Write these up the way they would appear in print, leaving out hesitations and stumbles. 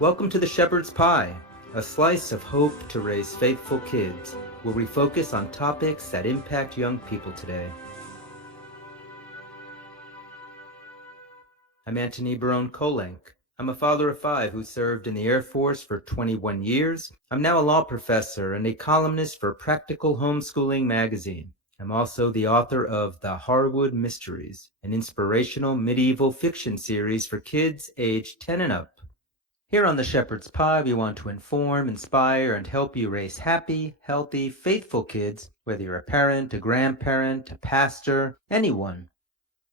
Welcome to the Shepherd's Pie, a slice of hope to raise faithful kids, where we focus on topics that impact young people today. I'm Antony Barone Kolenc. I'm a father of 5 who served in the Air Force for 21 years. I'm now a law professor and a columnist for Practical Homeschooling magazine. I'm also the author of The Harwood Mysteries, an inspirational medieval fiction series for kids aged 10 and up. Here on the Shepherd's Pie, we want to inform, inspire, and help you raise happy, healthy, faithful kids, whether you're a parent, a grandparent, a pastor, anyone.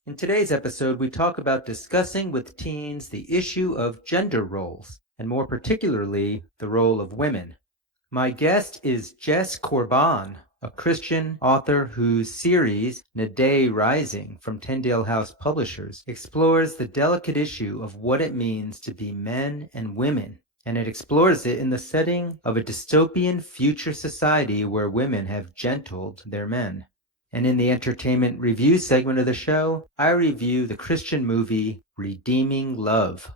In today's episode, we talk about discussing with teens the issue of gender roles, and more particularly, the role of women. My guest is Jess Corban, a Christian author whose series, Naday Rising, from Tyndale House Publishers, explores the delicate issue of what it means to be men and women, and it explores it in the setting of a dystopian future society where women have gentled their men. And in the entertainment review segment of the show, I review the Christian movie Redeeming Love.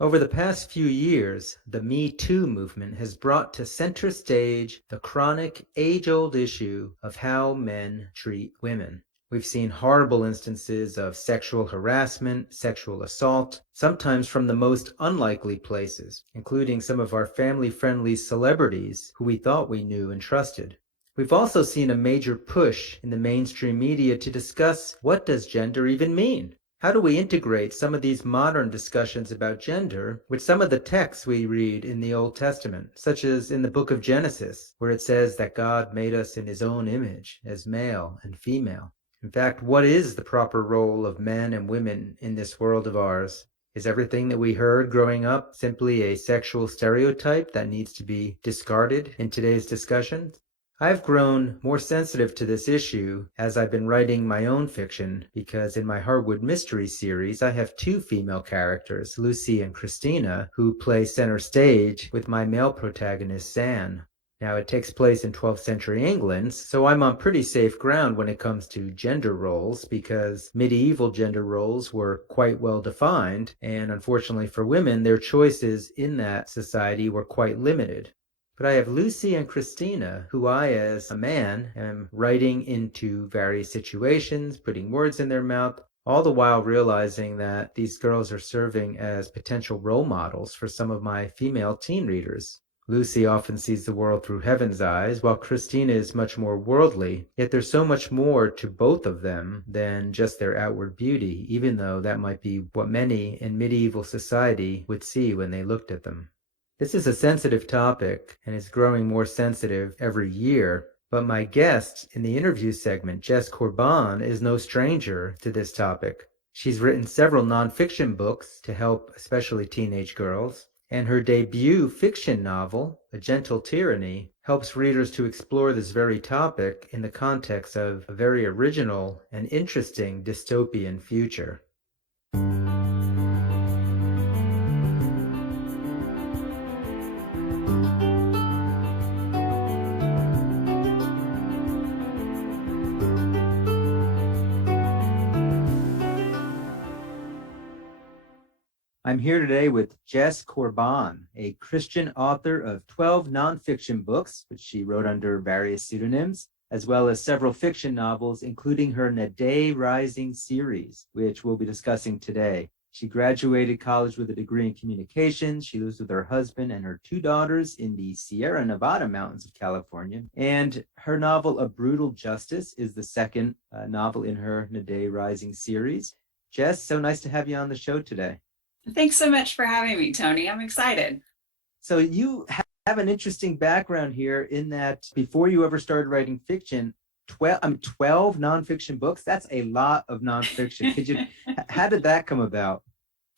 Over the past few years, the Me Too movement has brought to center stage the chronic, age-old issue of how men treat women. We've seen horrible instances of sexual harassment, sexual assault, sometimes from the most unlikely places, including some of our family-friendly celebrities who we thought we knew and trusted. We've also seen a major push in the mainstream media to discuss, what does gender even mean? How do we integrate some of these modern discussions about gender with some of the texts we read in the Old Testament, such as in the book of Genesis, where it says that God made us in his own image, as male and female? In fact, what is the proper role of men and women in this world of ours? Is everything that we heard growing up simply a sexual stereotype that needs to be discarded in today's discussion? I've grown more sensitive to this issue as I've been writing my own fiction, because in my Harwood Mystery series, I have 2 female characters, Lucy and Christina, who play center stage with my male protagonist, Zan. Now, it takes place in 12th century England, so I'm on pretty safe ground when it comes to gender roles, because medieval gender roles were quite well defined, and unfortunately for women, their choices in that society were quite limited. But I have Lucy and Christina, who I, as a man, am writing into various situations, putting words in their mouth, all the while realizing that these girls are serving as potential role models for some of my female teen readers. Lucy often sees the world through heaven's eyes, while Christina is much more worldly, yet there's so much more to both of them than just their outward beauty, even though that might be what many in medieval society would see when they looked at them. This is a sensitive topic and is growing more sensitive every year, but my guest in the interview segment, Jess Corban, is no stranger to this topic. She's written several nonfiction books to help especially teenage girls, and her debut fiction novel, A Gentle Tyranny, helps readers to explore this very topic in the context of a very original and interesting dystopian future. I'm here today with Jess Corban, a Christian author of 12 nonfiction books, which she wrote under various pseudonyms, as well as several fiction novels, including her Naday Rising series, which we'll be discussing today. She graduated college with a degree in communications. She lives with her husband and her 2 daughters in the Sierra Nevada mountains of California. And her novel, A Brutal Justice, is the second novel in her Naday Rising series. Jess, so nice to have you on the show today. Thanks so much for having me, Tony. I'm excited. So you have an interesting background here in that before you ever started writing fiction, 12 nonfiction books. That's a lot of nonfiction. How did that come about?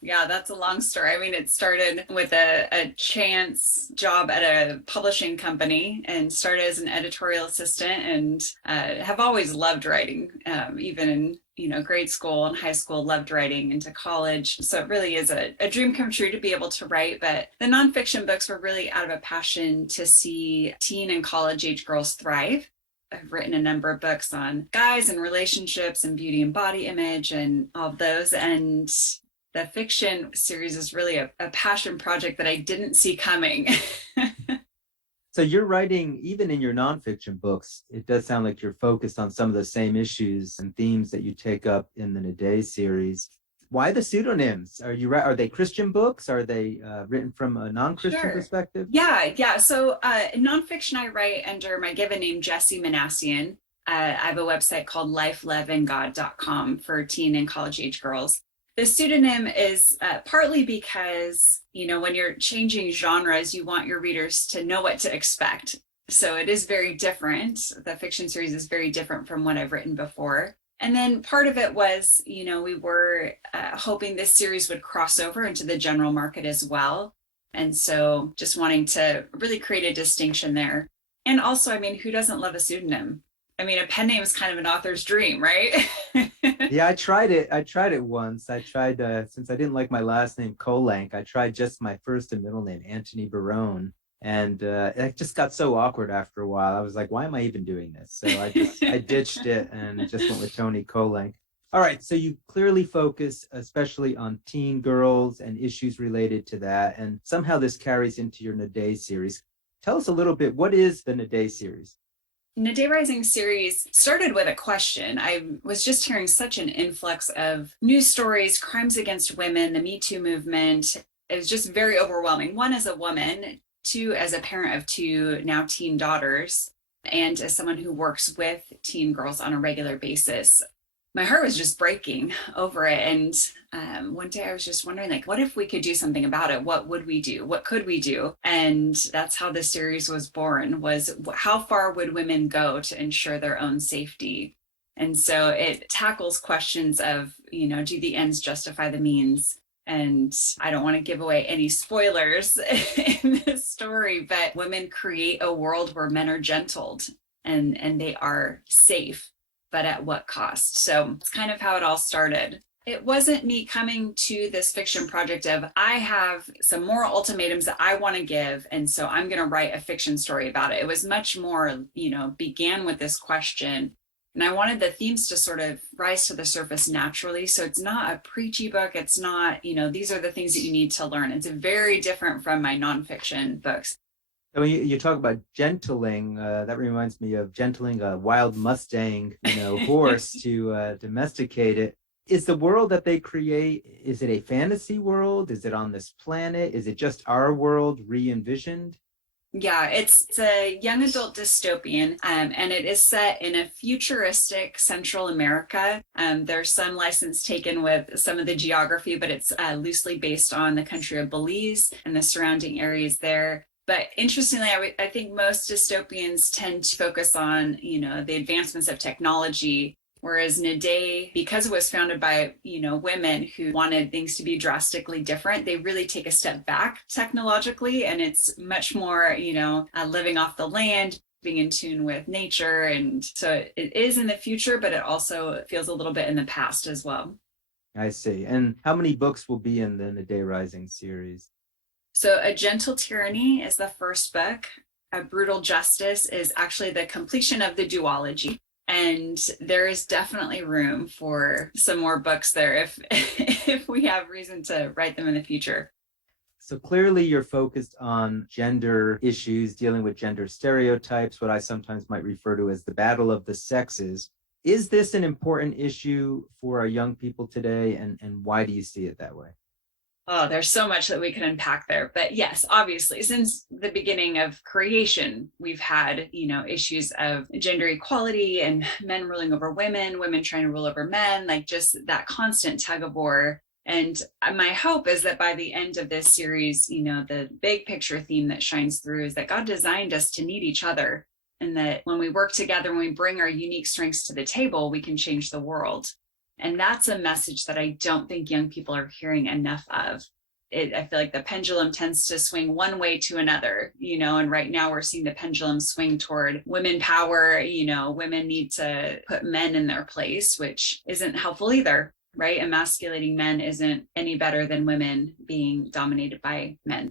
Yeah, that's a long story. I mean, it started with a chance job at a publishing company and started as an editorial assistant, and have always loved writing, even in grade school and high school, loved writing into college. So it really is a dream come true to be able to write. But the nonfiction books were really out of a passion to see teen and college age girls thrive. I've written a number of books on guys and relationships and beauty and body image and all of those. And the fiction series is really a passion project that I didn't see coming. So you're writing, even in your nonfiction books, it does sound like you're focused on some of the same issues and themes that you take up in the Naday series. Why the pseudonyms? Are they Christian books? Are they written from a non-Christian Sure. perspective? Yeah. So in nonfiction, I write under my given name, Jessie Manassian. I have a website called lifeloveandgod.com for teen and college age girls. The pseudonym is partly because, when you're changing genres, you want your readers to know what to expect. So it is very different. The fiction series is very different from what I've written before. And then part of it was, we were hoping this series would cross over into the general market as well. And so just wanting to really create a distinction there. And also, who doesn't love a pseudonym? A pen name is kind of an author's dream, right? Yeah, I tried it once. Since I didn't like my last name, Kolenc, I tried just my first and middle name, Antony Barone. And it just got so awkward after a while. I was like, why am I even doing this? So I ditched it and just went with Tony Kolenc. All right, so you clearly focus especially on teen girls and issues related to that. And somehow this carries into your Naday series. Tell us a little bit, what is the Naday series? Naday Rising series started with a question. I was just hearing such an influx of news stories, crimes against women, the Me Too movement. It was just very overwhelming. One, as a woman, two, as a parent of two now teen daughters, and as someone who works with teen girls on a regular basis. My heart was just breaking over it. And one day I was just wondering, what if we could do something about it? What would we do? What could we do? And that's how the series was born, was how far would women go to ensure their own safety? And so it tackles questions of, do the ends justify the means? And I don't want to give away any spoilers in this story, but women create a world where men are gentled and they are safe, but at what cost? So it's kind of how it all started. It wasn't me coming to this fiction project of, I have some moral ultimatums that I want to give, and so I'm going to write a fiction story about it. It was much more, began with this question. And I wanted the themes to sort of rise to the surface naturally. So it's not a preachy book. It's not, these are the things that you need to learn. It's very different from my nonfiction books. So when you talk about gentling, that reminds me of gentling a wild Mustang, horse to domesticate it. Is the world that they create, is it a fantasy world? Is it on this planet? Is it just our world re-envisioned? Yeah, it's a young adult dystopian, and it is set in a futuristic Central America. There's some license taken with some of the geography, but it's loosely based on the country of Belize and the surrounding areas there. But interestingly, I think most dystopians tend to focus on, the advancements of technology. Whereas Naday, because it was founded by, women who wanted things to be drastically different, they really take a step back technologically. And it's much more, living off the land, being in tune with nature. And so it is in the future, but it also feels a little bit in the past as well. I see. And how many books will be in the Naday Rising series? So A Gentle Tyranny is the first book. A Brutal Justice is actually the completion of the duology. And there is definitely room for some more books there if we have reason to write them in the future. So clearly you're focused on gender issues, dealing with gender stereotypes, what I sometimes might refer to as the battle of the sexes. Is this an important issue for our young people today? And why do you see it that way? Oh, there's so much that we can unpack there. But yes, obviously, since the beginning of creation, we've had, issues of gender equality and men ruling over women, women trying to rule over men, just that constant tug of war. And my hope is that by the end of this series, the big picture theme that shines through is that God designed us to need each other. And that when we work together, when we bring our unique strengths to the table, we can change the world. And that's a message that I don't think young people are hearing enough of. I feel like the pendulum tends to swing one way to another, and right now we're seeing the pendulum swing toward women power. Women need to put men in their place, which isn't helpful either, right? Emasculating men isn't any better than women being dominated by men.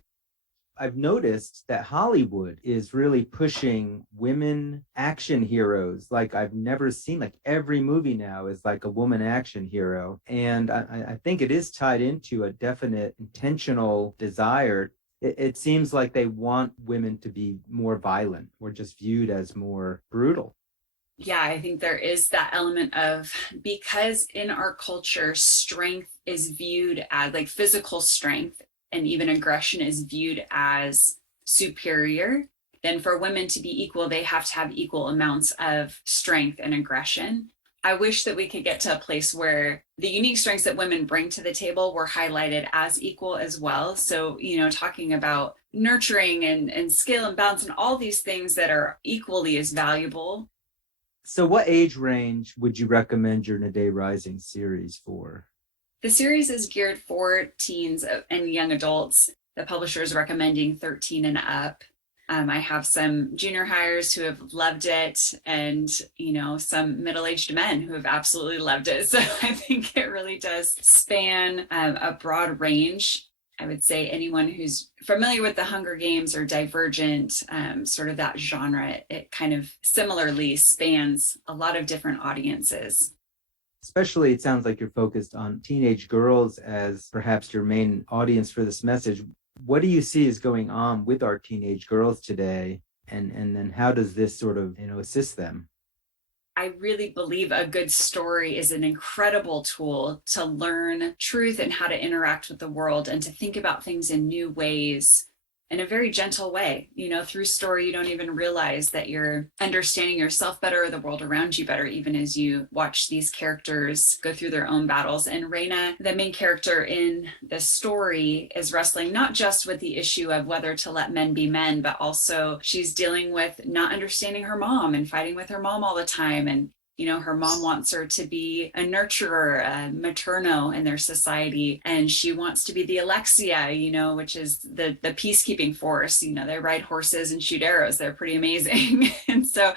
I've noticed that Hollywood is really pushing women action heroes like I've never seen. Like every movie now is like a woman action hero. And I think it is tied into a definite intentional desire. It seems like they want women to be more violent or just viewed as more brutal. Yeah, I think there is that element of, because in our culture, strength is viewed as like physical strength and even aggression is viewed as superior. Then for women to be equal, they have to have equal amounts of strength and aggression. I wish that we could get to a place where the unique strengths that women bring to the table were highlighted as equal as well. So, talking about nurturing and skill and balance and all these things that are equally as valuable. So, what age range would you recommend your Nade Rising series for? The series is geared for teens and young adults. The publisher is recommending 13 and up. I have some junior hires who have loved it, and some middle-aged men who have absolutely loved it. So I think it really does span a broad range. I would say anyone who's familiar with the Hunger Games or Divergent, sort of that genre, it kind of similarly spans a lot of different audiences. Especially, it sounds like you're focused on teenage girls as perhaps your main audience for this message. What do you see is going on with our teenage girls today? And then how does this sort of, assist them? I really believe a good story is an incredible tool to learn truth and how to interact with the world and to think about things in new ways in a very gentle way. Through story, you don't even realize that you're understanding yourself better or the world around you better, even as you watch these characters go through their own battles. And Reina, the main character in the story, is wrestling not just with the issue of whether to let men be men, but also she's dealing with not understanding her mom and fighting with her mom all the time. And her mom wants her to be a nurturer, a materno in their society. And she wants to be the Alexia, which is the peacekeeping force. They ride horses and shoot arrows. They're pretty amazing. And so,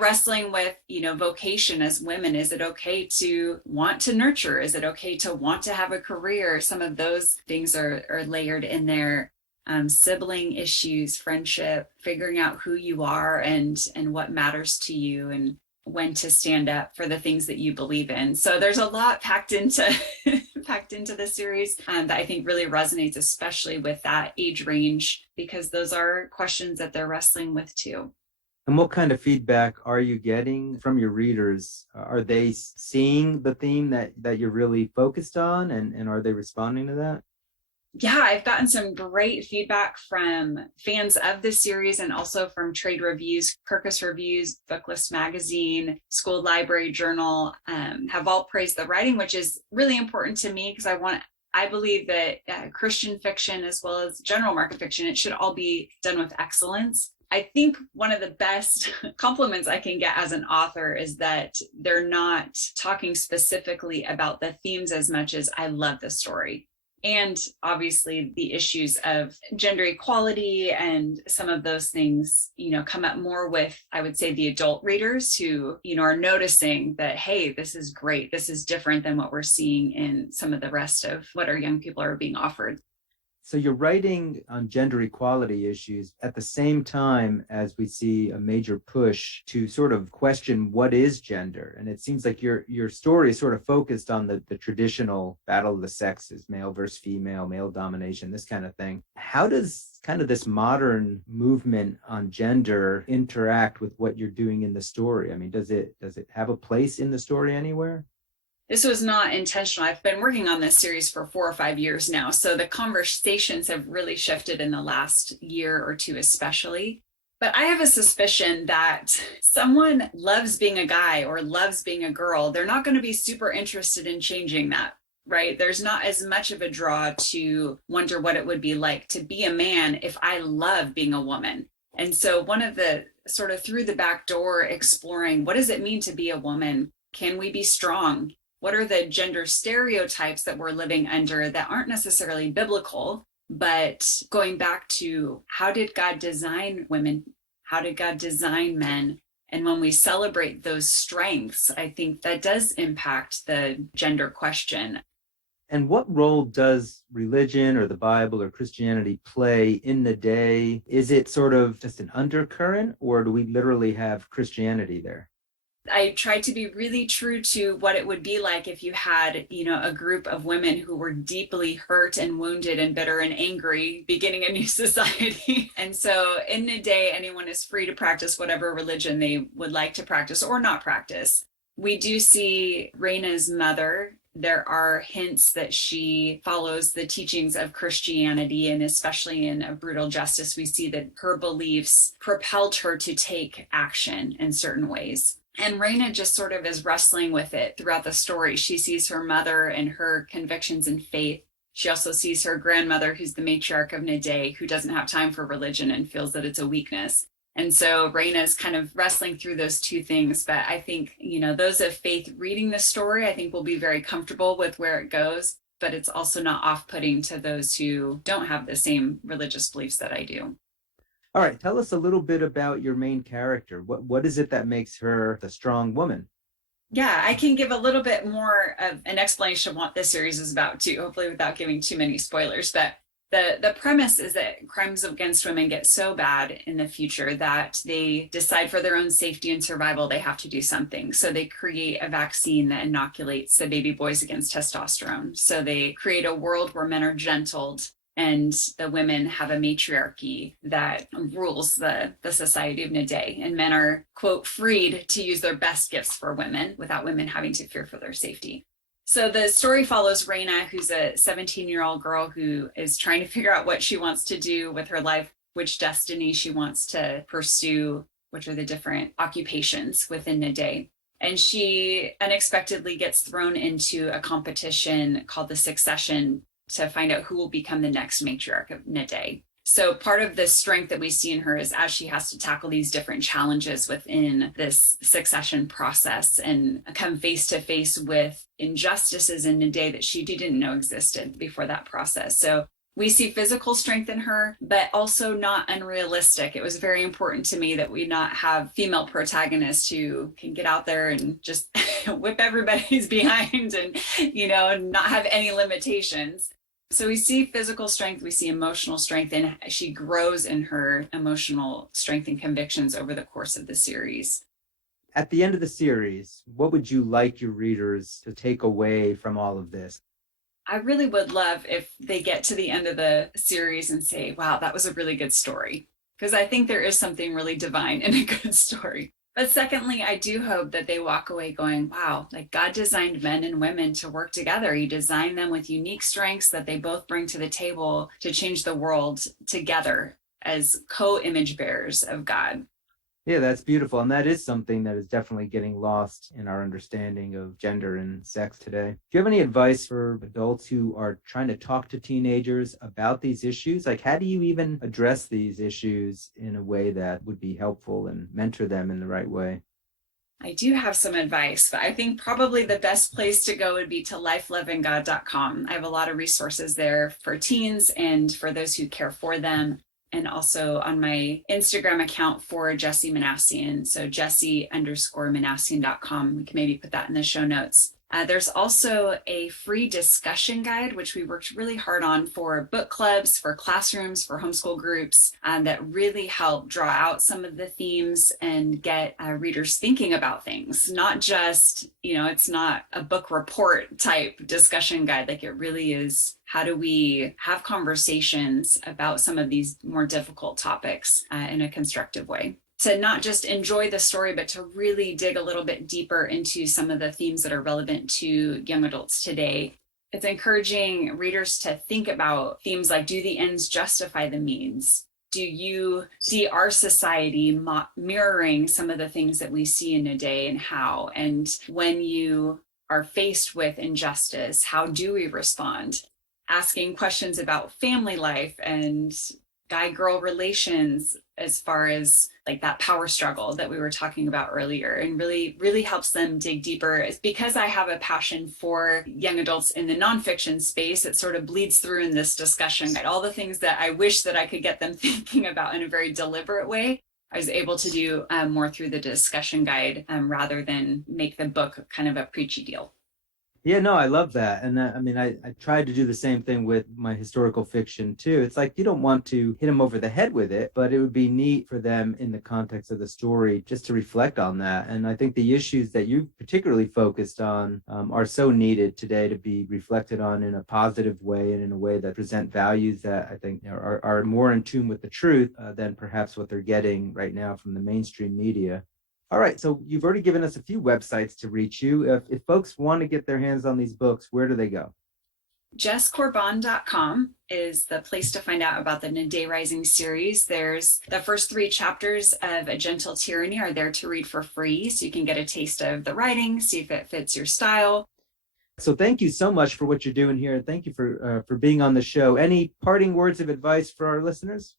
wrestling with, vocation as women. Is it okay to want to nurture? Is it okay to want to have a career? Some of those things are layered in there. Sibling issues, friendship, figuring out who you are and what matters to you, and when to stand up for the things that you believe in. So there's a lot packed into the series that I think really resonates, especially with that age range, because those are questions that they're wrestling with too. And what kind of feedback are you getting from your readers? Are they seeing the theme that you're really focused on, and are they responding to that? Yeah, I've gotten some great feedback from fans of this series and also from trade reviews. Kirkus Reviews, Booklist Magazine, School Library Journal have all praised the writing, which is really important to me because I believe that Christian fiction as well as general market fiction, it should all be done with excellence. I think one of the best compliments I can get as an author is that they're not talking specifically about the themes as much as I love the story. And obviously the issues of gender equality and some of those things, come up more with, I would say, the adult readers who, are noticing that, hey, this is great. This is different than what we're seeing in some of the rest of what our young people are being offered. So you're writing on gender equality issues at the same time as we see a major push to sort of question what is gender. And it seems like your story is sort of focused on the traditional battle of the sexes, male versus female, male domination, this kind of thing. How does kind of this modern movement on gender interact with what you're doing in the story? I mean, does it have a place in the story anywhere? This was not intentional. I've been working on this series for 4 or 5 years now. So the conversations have really shifted in the last year or two, especially. But I have a suspicion that someone loves being a guy or loves being a girl. They're not going to be super interested in changing that, right? There's not as much of a draw to wonder what it would be like to be a man if I love being a woman. And so one of the sort of through the back door exploring, what does it mean to be a woman? Can we be strong? What are the gender stereotypes that we're living under that aren't necessarily biblical, but going back to how did God design women? How did God design men? And when we celebrate those strengths, I think that does impact the gender question. And what role does religion or the Bible or Christianity play in the day? Is it sort of just an undercurrent, or do we literally have Christianity there? I tried to be really true to what it would be like if you had, a group of women who were deeply hurt and wounded and bitter and angry, beginning a new society. And so in the day, anyone is free to practice whatever religion they would like to practice or not practice. We do see Raina's mother. There are hints that she follows the teachings of Christianity, and especially in A Brutal Justice, we see that her beliefs propelled her to take action in certain ways. And Raina just sort of is wrestling with it throughout the story. She sees her mother and her convictions and faith. She also sees her grandmother, who's the matriarch of Nade, who doesn't have time for religion and feels that it's a weakness. And so Raina is kind of wrestling through those two things. But I think, those of faith reading the story, I think will be very comfortable with where it goes. But it's also not off-putting to those who don't have the same religious beliefs that I do. All right, tell us a little bit about your main character. What is it that makes her the strong woman? Yeah, I can give a little bit more of an explanation of what this series is about too, hopefully without giving too many spoilers. But the premise is that crimes against women get so bad in the future that they decide for their own safety and survival, they have to do something. So they create a vaccine that inoculates the baby boys against testosterone. So they create a world where men are gentled and the women have a matriarchy that rules the society of Nade. And men are, quote, freed to use their best gifts for women without women having to fear for their safety. So the story follows Raina, who's a 17-year-old girl who is trying to figure out what she wants to do with her life, which destiny she wants to pursue, which are the different occupations within Nade. And she unexpectedly gets thrown into a competition called the Succession to find out who will become the next matriarch of Nade. So part of the strength that we see in her is as she has to tackle these different challenges within this succession process and come face to face with injustices in Nade that she didn't know existed before that process. So we see physical strength in her, but also not unrealistic. It was very important to me that we not have female protagonists who can get out there and just whip everybody's behind and, not have any limitations. So we see physical strength, we see emotional strength, and she grows in her emotional strength and convictions over the course of the series. At the end of the series, what would you like your readers to take away from all of this? I really would love if they get to the end of the series and say, wow, that was a really good story. Because I think there is something really divine in a good story. But secondly, I do hope that they walk away going, wow, like God designed men and women to work together. He designed them with unique strengths that they both bring to the table to change the world together as co-image bearers of God. Yeah, that's beautiful. And that is something that is definitely getting lost in our understanding of gender and sex today. Do you have any advice for adults who are trying to talk to teenagers about these issues? Like, how do you even address these issues in a way that would be helpful and mentor them in the right way? I do have some advice, but I think probably the best place to go would be to lifelovingGod.com. I have a lot of resources there for teens and for those who care for them. And also on my Instagram account for Jessie Manassian. So Jessie_Manassian.com. We can maybe put that in the show notes. There's also a free discussion guide, which we worked really hard on for book clubs, for classrooms, for homeschool groups, that really help draw out some of the themes and get readers thinking about things. Not just, it's not a book report type discussion guide. Like it really is, how do we have conversations about some of these more difficult topics in a constructive way? To not just enjoy the story, but to really dig a little bit deeper into some of the themes that are relevant to young adults today. It's encouraging readers to think about themes like, do the ends justify the means? Do you see our society mirroring some of the things that we see in a day, and how? And when you are faced with injustice, how do we respond? Asking questions about family life and guy-girl relations, as far as like that power struggle that we were talking about earlier, and really helps them dig deeper. It's because I have a passion for young adults in the nonfiction space. It sort of bleeds through in this discussion. All the things that I wish that I could get them thinking about in a very deliberate way, I was able to do more through the discussion guide rather than make the book kind of a preachy deal. Yeah, no, I love that. And I mean, I tried to do the same thing with my historical fiction too. It's like you don't want to hit them over the head with it, but it would be neat for them in the context of the story just to reflect on that. And I think the issues that you particularly focused on are so needed today to be reflected on in a positive way and in a way that present values that I think are more in tune with the truth than perhaps what they're getting right now from the mainstream media. All right, so you've already given us a few websites to reach you. If folks want to get their hands on these books, where do they go? JessCorban.com is the place to find out about the Day Rising series. There's the first 3 chapters of A Gentle Tyranny are there to read for free, so you can get a taste of the writing, see if it fits your style. So thank you so much for what you're doing here. Thank you for being on the show. Any parting words of advice for our listeners?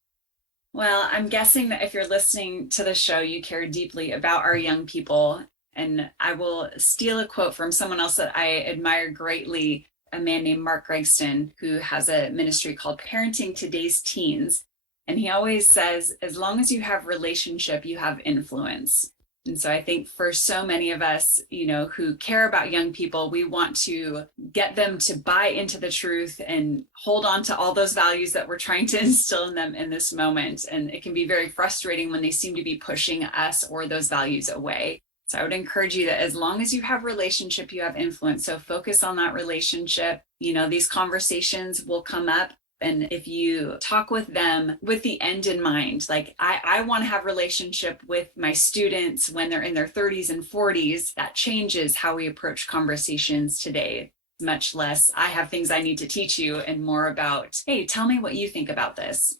Well, I'm guessing that if you're listening to the show, you care deeply about our young people. And I will steal a quote from someone else that I admire greatly, a man named Mark Gregston, who has a ministry called Parenting Today's Teens. And he always says, as long as you have relationship, you have influence. And so I think for so many of us, who care about young people, we want to get them to buy into the truth and hold on to all those values that we're trying to instill in them in this moment. And it can be very frustrating when they seem to be pushing us or those values away. So I would encourage you that as long as you have relationship, you have influence. So focus on that relationship. These conversations will come up. And if you talk with them with the end in mind, like I want to have relationship with my students when they're in their 30s and 40s, that changes how we approach conversations today. Much less, I have things I need to teach you, and more about, hey, tell me what you think about this.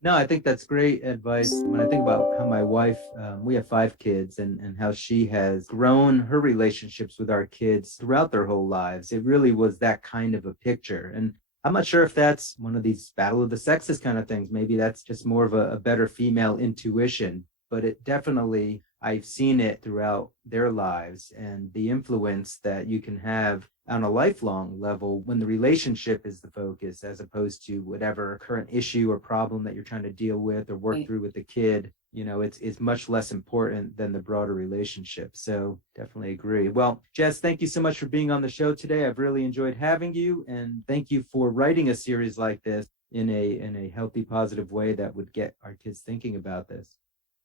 No, I think that's great advice. When I think about how my wife, we have 5 kids, and how she has grown her relationships with our kids throughout their whole lives, it really was that kind of a picture. And I'm not sure if that's one of these battle of the sexes kind of things. Maybe that's just more of a better female intuition, but it definitely, I've seen it throughout their lives and the influence that you can have on a lifelong level when the relationship is the focus as opposed to whatever current issue or problem that you're trying to deal with or work through with the kid. It's much less important than the broader relationship. So definitely agree. Well, Jess, thank you so much for being on the show today. I've really enjoyed having you, and thank you for writing a series like this in a healthy, positive way that would get our kids thinking about this.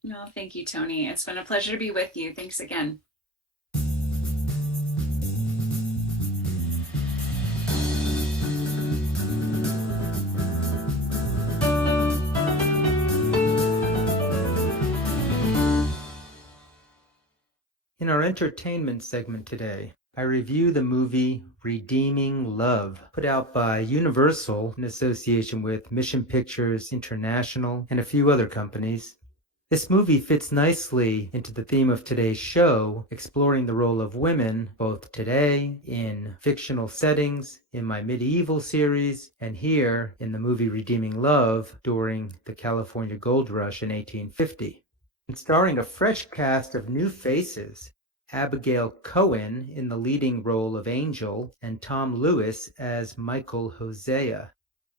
No, thank you, Tony. It's been a pleasure to be with you. Thanks again. In our entertainment segment today, I review the movie Redeeming Love, put out by Universal in association with Mission Pictures International and a few other companies. This movie fits nicely into the theme of today's show, exploring the role of women both today in fictional settings, in my medieval series, and here in the movie Redeeming Love during the California Gold Rush in 1850. And starring a fresh cast of new faces, Abigail Cohen in the leading role of Angel and Tom Lewis as Michael Hosea.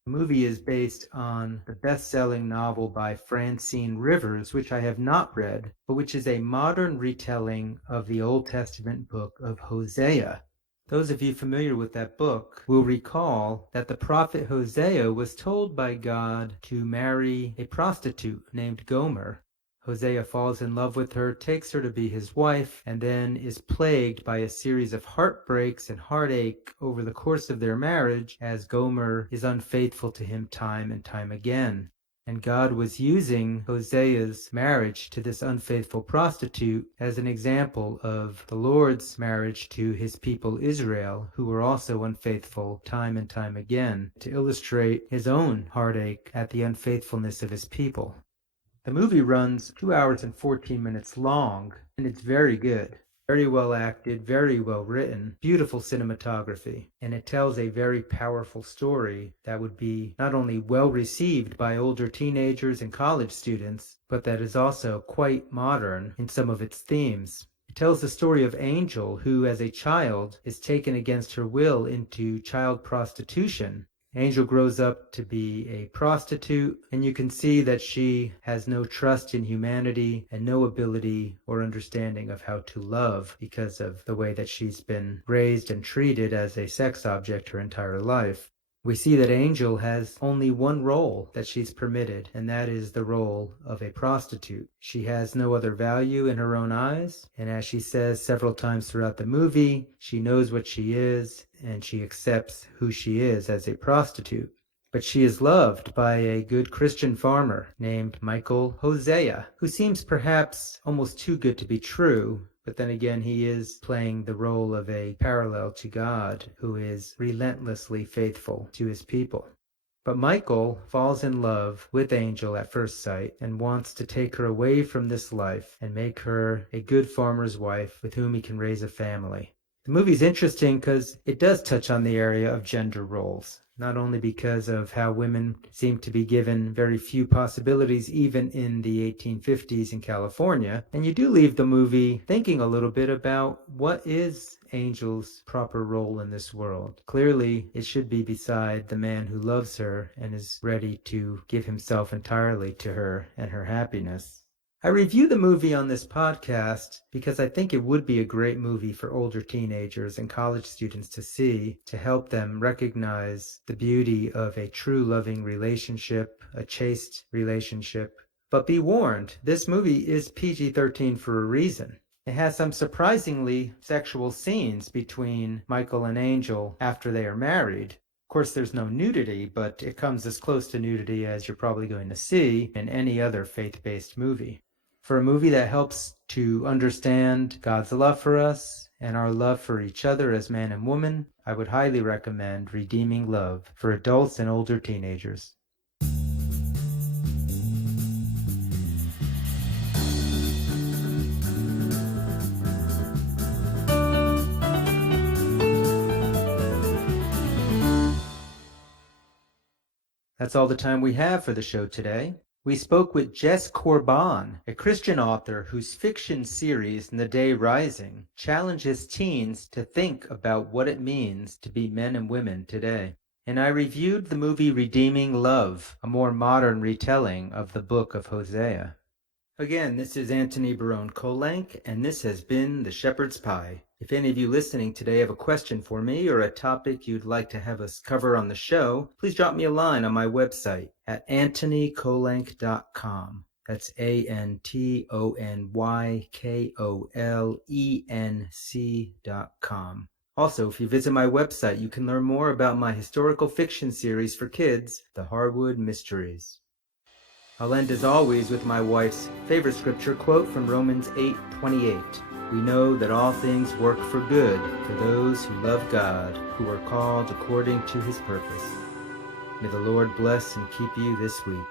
The movie is based on the best-selling novel by Francine Rivers, which I have not read, but which is a modern retelling of the Old Testament book of Hosea. Those of you familiar with that book will recall that the prophet Hosea was told by God to marry a prostitute named Gomer. Hosea falls in love with her, takes her to be his wife, and then is plagued by a series of heartbreaks and heartache over the course of their marriage as Gomer is unfaithful to him time and time again. And God was using Hosea's marriage to this unfaithful prostitute as an example of the Lord's marriage to his people Israel, who were also unfaithful time and time again, to illustrate his own heartache at the unfaithfulness of his people. The movie runs 2 hours and 14 minutes long, and it's very good. Very well acted, very well written, beautiful cinematography, and it tells a very powerful story that would be not only well received by older teenagers and college students, but that is also quite modern in some of its themes. It tells the story of Angel, who as a child is taken against her will into child prostitution, Angel grows up to be a prostitute, and you can see that she has no trust in humanity and no ability or understanding of how to love because of the way that she's been raised and treated as a sex object her entire life. We see that Angel has only one role that she's permitted, and that is the role of a prostitute. She has no other value in her own eyes, and as she says several times throughout the movie, she knows what she is, and she accepts who she is as a prostitute. But she is loved by a good Christian farmer named Michael Hosea, who seems perhaps almost too good to be true, but then again, he is playing the role of a parallel to God, who is relentlessly faithful to his people. But Michael falls in love with Angel at first sight and wants to take her away from this life and make her a good farmer's wife with whom he can raise a family. The movie's interesting because it does touch on the area of gender roles, not only because of how women seem to be given very few possibilities even in the 1850s in California, and you do leave the movie thinking a little bit about what is Angel's proper role in this world. Clearly, it should be beside the man who loves her and is ready to give himself entirely to her and her happiness. I review the movie on this podcast because I think it would be a great movie for older teenagers and college students to see to help them recognize the beauty of a true loving relationship, a chaste relationship. But be warned, this movie is PG-13 for a reason. It has some surprisingly sexual scenes between Michael and Angel after they are married. Of course, there's no nudity, but it comes as close to nudity as you're probably going to see in any other faith-based movie. For a movie that helps to understand God's love for us and our love for each other as man and woman, I would highly recommend Redeeming Love for adults and older teenagers. That's all the time we have for the show today. We spoke with Jess Corban, a Christian author whose fiction series, In the Day Rising, challenges teens to think about what it means to be men and women today. And I reviewed the movie Redeeming Love, a more modern retelling of the book of Hosea. Again, this is Antony Barone Kolenc, and this has been The Shepherd's Pie. If any of you listening today have a question for me or a topic you'd like to have us cover on the show, please drop me a line on my website at antonykolenc.com. That's AntonyKolenc.com. Also, if you visit my website, you can learn more about my historical fiction series for kids, The Harwood Mysteries. I'll end as always with my wife's favorite scripture quote from Romans 8:28. We know that all things work for good for those who love God, who are called according to his purpose. May the Lord bless and keep you this week.